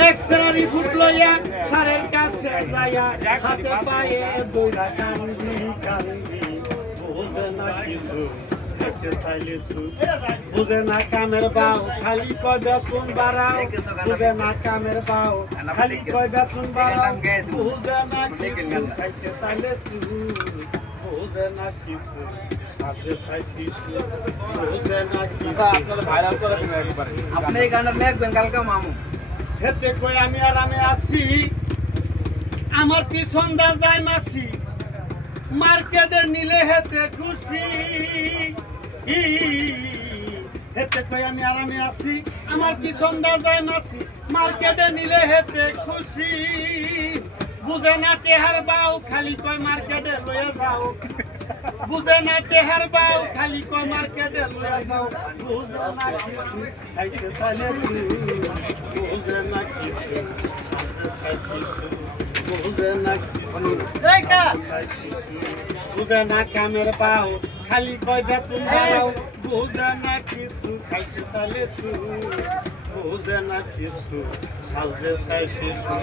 এক্সরা report লইয়া স্যারের কাছে যাইয়া হাতে পায়ে দৌড়া কান্দি কান্দি বুঝে না কিছু বুঝে না কামের বাউ খালি কয় বেতন বাড়াও বুঝে না কামের বাউ খালি কয় বেতন বাড়াও বুঝে না কিছু খাইতে চাইলে বুঝে না কিছু সাথে চাই শিশু বুঝে না কিছু ভাইরাল করে দিন একবারে। আপনি এই গানটা লিখবেন কালকে মামু। হেতে কই আমি আরামে আছি আমার পিছন দা যায় মাসি মার্কেটে নিলে হেতে খুশি হেতে কই আমি আরামে আছি আমার পিছন দা যায় মাসি মার্কেটে নিলে হেতে খুশি বুঝে না টেহার বাউ খালি কয় মার্কেটে লইয়া যাও বুঝে না টেহার বাউ খালি কয় মার্কেটে লইয়া যাও বুঝে না কিছু খাইতে চাইলেছি বুঝে না কিছু সাথে চাই শিশু বুঝে না কিছু বুঝে না কামের বাউ খালি কয় বেতন বাড়াও বুঝে না কিছু খাইতে চাইলেছি বুঝে না কিছু সাথে চাই শিশু